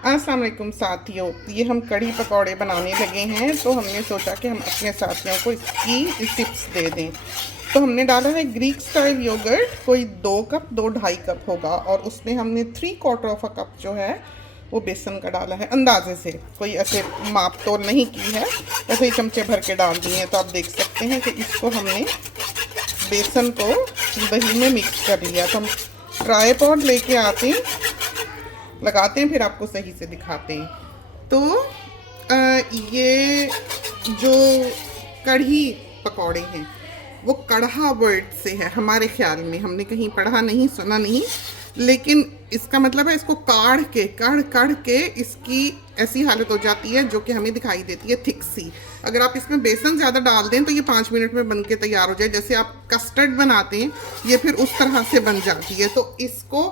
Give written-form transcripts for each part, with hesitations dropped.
अस्सलाम वालेकुम साथियों, ये हम कढ़ी पकौड़े बनाने लगे हैं। तो हमने सोचा कि हम अपने साथियों को इसकी टिप्स दे दें। तो हमने डाला है ग्रीक स्टाइल योगर्ट, कोई 2 कप 2-2.5 कप होगा, और उसमें हमने 3/4 कप जो है वो बेसन का डाला है। अंदाजे से, कोई ऐसे माप तो नहीं की है, ऐसे ही चमचे भर के डाल दिए हैं। तो आप देख सकते हैं कि इसको हमने बेसन को दही में मिक्स कर लिया। तो हम ट्राइपॉड लेके आते हैं, लगाते हैं, फिर आपको सही से दिखाते हैं। तो ये जो कढ़ी पकौड़े हैं वो कढ़ा वर्ड से है हमारे ख्याल में, हमने कहीं पढ़ा नहीं, सुना नहीं, लेकिन इसका मतलब है इसको काढ़ के इसकी ऐसी हालत हो जाती है जो कि हमें दिखाई देती है थिक सी। अगर आप इसमें बेसन ज़्यादा डाल दें तो ये 5 मिनट में बन के तैयार हो जाए। जैसे आप कस्टर्ड बनाते हैं, ये फिर उस तरह से बन जाती है। तो इसको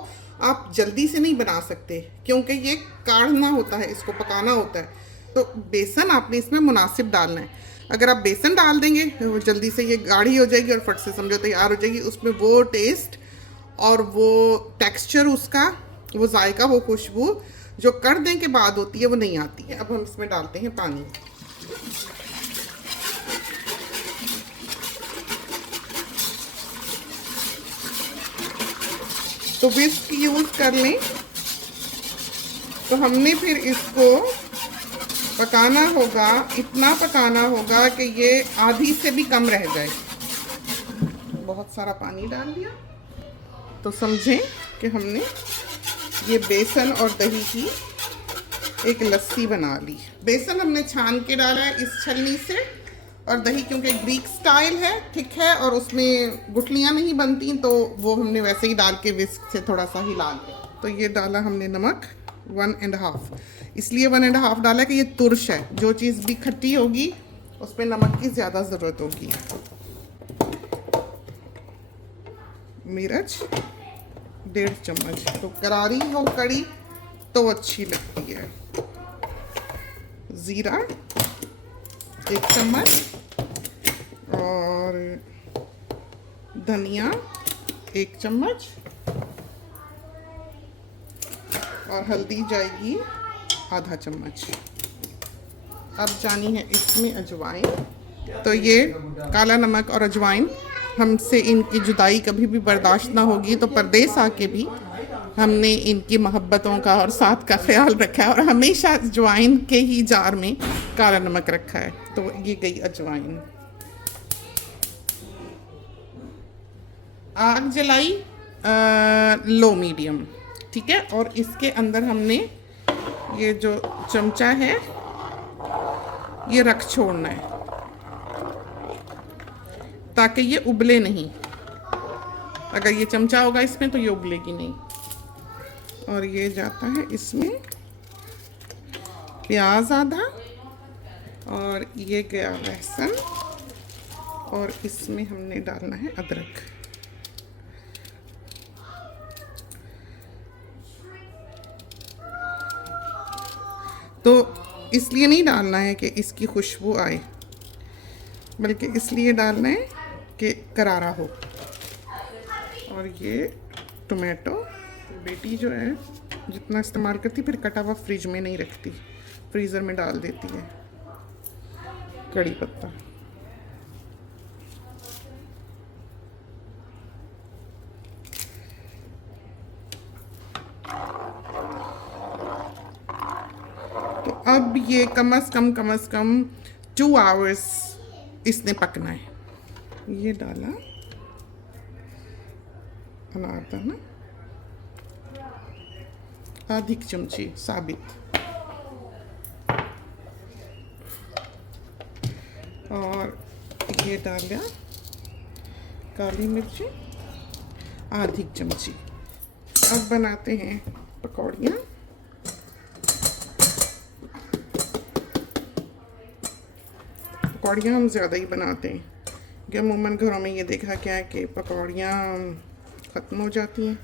आप जल्दी से नहीं बना सकते क्योंकि ये काढ़ना होता है, इसको पकाना होता है। तो बेसन आपने इसमें मुनासिब डालना है। अगर आप बेसन डाल देंगे वो जल्दी से ये गाढ़ी हो जाएगी और फट से समझो तैयार हो जाएगी। उसमें वो टेस्ट और वो टेक्सचर उसका, वो जायका, वो खुशबू जो कढ़ने के बाद होती है वो नहीं आती है। अब हम इसमें डालते हैं पानी। तो विस्क यूज़ कर लें। तो हमने फिर इसको पकाना होगा, इतना पकाना होगा कि ये आधी से भी कम रह जाए। बहुत सारा पानी डाल दिया तो समझें कि हमने ये बेसन और दही की एक लस्सी बना ली। बेसन हमने छान के डाला है इस छलनी से, और दही क्योंकि ग्रीक स्टाइल है, ठीक है, और उसमें गुठलियाँ नहीं बनती, तो वो हमने वैसे ही डाल के विस्क से थोड़ा सा हिला लिया। तो ये डाला हमने नमक 1.5, इसलिए 1.5 डाला कि ये तुरश है। जो चीज़ भी खट्टी होगी उसमें नमक की ज़्यादा ज़रूरत होगी। मिर्च 1.5 चम्मच, तो करारी हो कड़ी तो अच्छी लगती है। ज़ीरा 1 चम्मच, और धनिया 1 चम्मच, और हल्दी जाएगी आधा चम्मच। अब जानी है इसमें अजवाइन। तो ये काला नमक और अजवाइन, हमसे इनकी जुदाई कभी भी बर्दाश्त ना होगी, तो परदेस आके भी हमने इनकी मोहब्बतों का और साथ का ख्याल रखा है, और हमेशा अजवाइन के ही जार में काला नमक रखा है। तो ये गई अजवाइन। आग जलाई लो मीडियम, ठीक है, और इसके अंदर हमने ये जो चमचा है ये रख छोड़ना है ताकि ये उबले नहीं। अगर ये चमचा होगा इसमें तो ये उबलेगी नहीं। और ये जाता है इसमें प्याज आधा, और ये गया लहसुन, और इसमें हमने डालना है अदरक। तो इसलिए नहीं डालना है कि इसकी खुशबू आए, बल्कि इसलिए डालना है कि करारा हो। और ये टोमेटो बेटी जो है जितना इस्तेमाल करती, फिर कटा हुआ फ्रिज में नहीं रखती, फ्रीज़र में डाल देती है। कड़ी पत्ता, तो अब ये कम से कम 2 आवर्स इसने पकना है। ये डाला अनारदाना आधी चमची साबित, और ये डाला काली मिर्ची आधी चमची। अब बनाते हैं पकौड़ियाँ। पकौड़ियाँ हम ज़्यादा ही बनाते हैं कि अमूमन घरों में ये देखा क्या है कि पकौड़ियाँ ख़त्म हो जाती हैं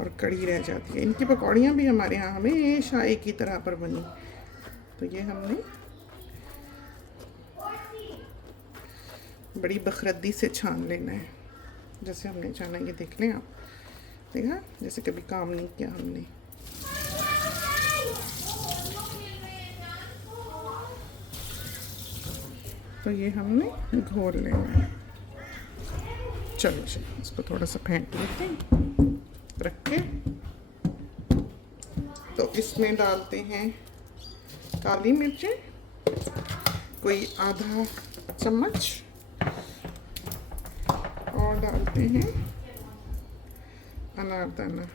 और कड़ी रह जाती है। इनकी पकौड़ियाँ भी हमारे यहाँ हमेशा एक ही तरह पर बनी। तो ये हमने बड़ी बखरद्दी से छान लेना है, जैसे हमने छाना। ये देख लें आप, देखा, जैसे कभी काम नहीं किया हमने। तो ये हमने घोल लेना है। चलो जी, इसको थोड़ा सा फेंट लेते हैं रख के। तो इसमें डालते हैं काली मिर्चें, कोई आधा चम्मच, और डालते हैं अनारदाना,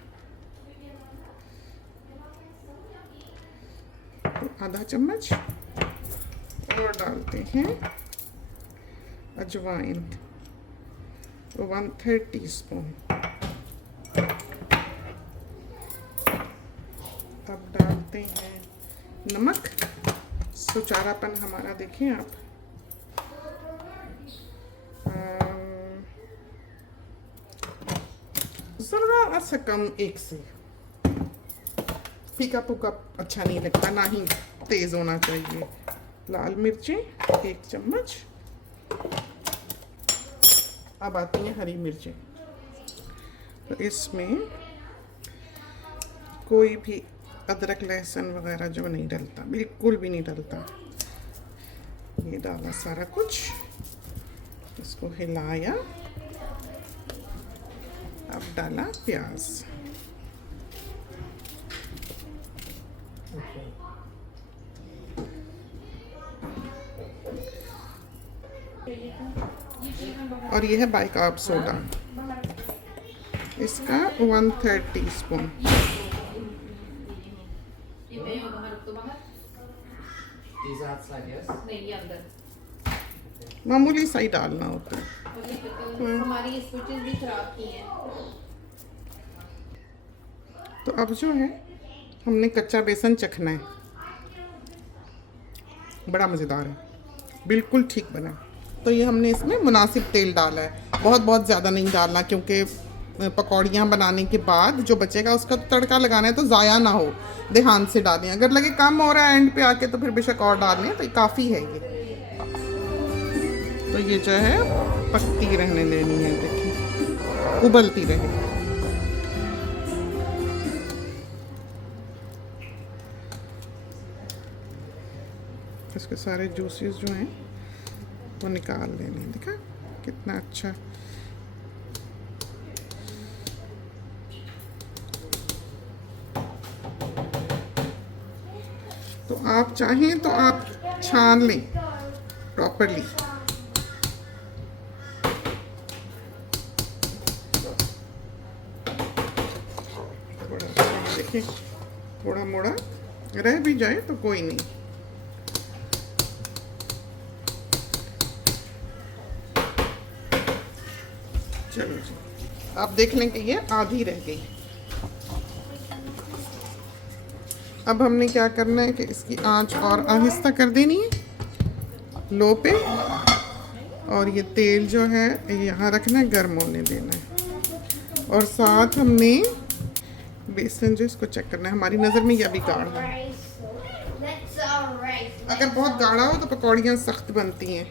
आधा चम्मच, और डालते हैं अजवाइन 1/3 टीस्पून। अब डालते हैं नमक, सुचारापन हमारा देखें आप, ज़रा सा कम, 1 से। फीका फूका अच्छा नहीं लगता, ना ही तेज़ होना चाहिए। लाल मिर्चें 1 चम्मच। अब आती हैं हरी मिर्चें। तो इसमें कोई भी अदरक लहसुन वगैरह जो नहीं डलता, बिल्कुल भी नहीं डलता। ये डाला सारा कुछ, इसको हिलाया। अब डाला प्याज। और ये है बाइकार्ब सोडा, इसका 1/3 टीस्पून। मामूली सा ही डालना होता है। हमारी स्विचेस भी खराब की हैं। तो अब जो है हमने कच्चा बेसन चखना है। बड़ा मज़ेदार है, बिल्कुल ठीक बना। तो ये हमने इसमें मुनासिब तेल डाला है, बहुत बहुत ज़्यादा नहीं डालना, क्योंकि पकौड़ियाँ बनाने के बाद जो बचेगा उसका तो तड़का लगाना है, तो ज़ाया ना हो, ध्यान से डालें। अगर लगे कम हो रहा है एंड पे आके तो फिर बेशक और डाल लें, तो काफ़ी है ये। तो ये जो है पकती रहने देनी है, देखिए उबलती रहे। इसके सारे जूसेस जो हैं वो निकाल लेने। देखा कितना अच्छा। तो आप चाहें तो आप छान लें प्रॉपरली। देखिए थोड़ा मोड़ा रह भी जाए तो कोई नहीं। चलो जी, आप देख लें कि ये आधी रह गई। अब हमने क्या करना है कि इसकी आंच और आहिस्ता कर देनी है लो पे, और ये तेल जो है यहाँ रखना है, गर्म होने देना है। और साथ हमने बेसन जो इसको चेक करना है, हमारी नज़र में यह भी गाढ़ा है। अगर बहुत गाढ़ा हो तो पकौड़ियाँ सख्त बनती हैं।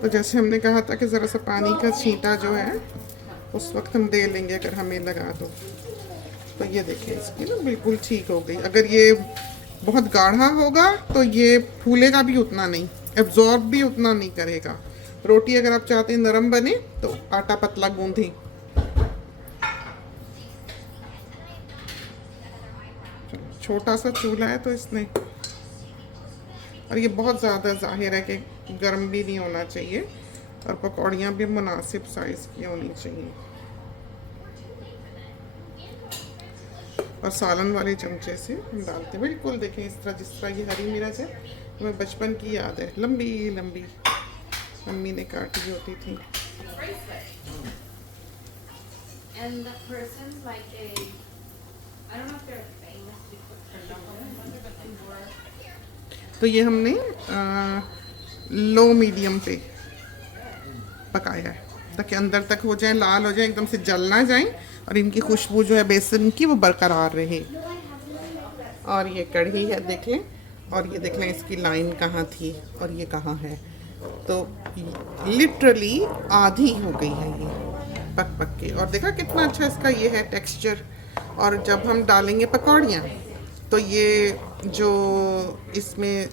तो जैसे हमने कहा था कि ज़रा सा पानी का छींटा जो है उस वक्त हम दे लेंगे अगर हमें लगा दो। तो ये देखिए इसकी ना बिल्कुल ठीक हो गई। अगर ये बहुत गाढ़ा होगा तो ये फूलेगा भी उतना नहीं, एब्जॉर्ब भी उतना नहीं करेगा। रोटी अगर आप चाहते हैं नरम बने तो आटा पतला गूंदें। छोटा सा चूल्हा है तो इसने, और ये बहुत ज़्यादा जाहिर है कि गर्म भी नहीं होना चाहिए, और पकौड़ियाँ भी मुनासिब साइज़ की होनी चाहिए। और सालन वाले चमचे से हम डालते हैं बिल्कुल, देखें इस तरह, जिस तरह ये हरी मिर्च है हमें बचपन की याद है, लंबी लंबी मम्मी ने काटी होती थी। तो ये हमने लो मीडियम पे पकाया है ताकि अंदर तक हो जाए, लाल हो जाए, एकदम से जल ना जाए, और इनकी खुशबू जो है बेसन की वो बरकरार रहे। और ये कढ़ी है देख लें, और ये देख लें इसकी लाइन कहाँ थी और ये कहाँ है। तो लिटरली आधी हो गई है ये पक पक के। और देखा कितना अच्छा इसका ये है टेक्सचर। और जब हम डालेंगे पकौड़ियाँ तो ये जो इसमें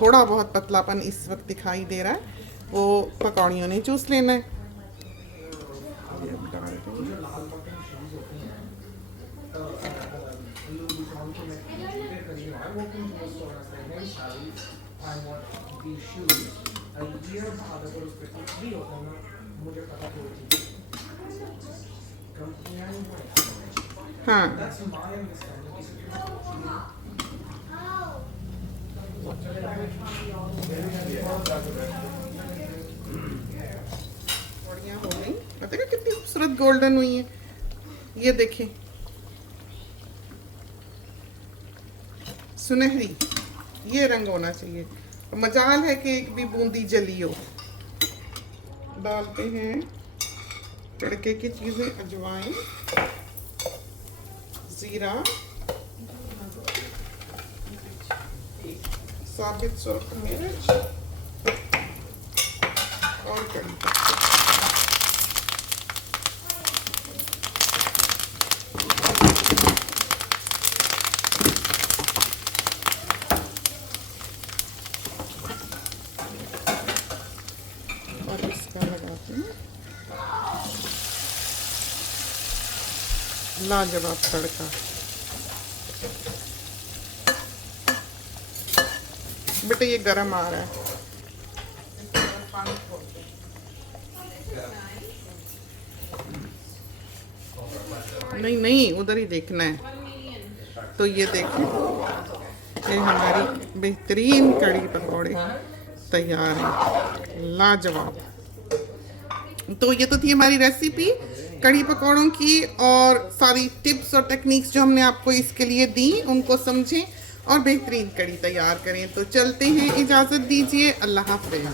थोड़ा बहुत पतलापन इस वक्त दिखाई दे रहा है, वो पकौड़ियों ने चूस लेना है। ये अब डाल देंगे। हाँ, बढ़िया हो गई। बताइए कितनी खूबसूरत गोल्डन हुई है। ये देखें, सुनहरी, ये रंग होना चाहिए। मजाल है कि एक भी बूंदी जली हो। डालते हैं तड़के की चीजें, अजवाइन, जीरा, साबित सुर्ख मिर्च और कड़ी पत्ता। और इसका लगाते हैं लाजवाब तड़का। बेटा ये गरम आ रहा है। पानी खोलते हैं। नहीं नहीं, उधर ही देखना है। तो ये देखें, ये हमारी बेहतरीन कड़ी पकौड़े तैयार हैं, लाजवाब। तो ये तो थी हमारी रेसिपी कड़ी पकौड़ों की, और सारी टिप्स और टेक्निक्स जो हमने आपको इसके लिए दी उनको समझें और बेहतरीन कड़ी तैयार करें। तो चलते हैं, इजाज़त दीजिए, अल्लाह हाफ़िज़।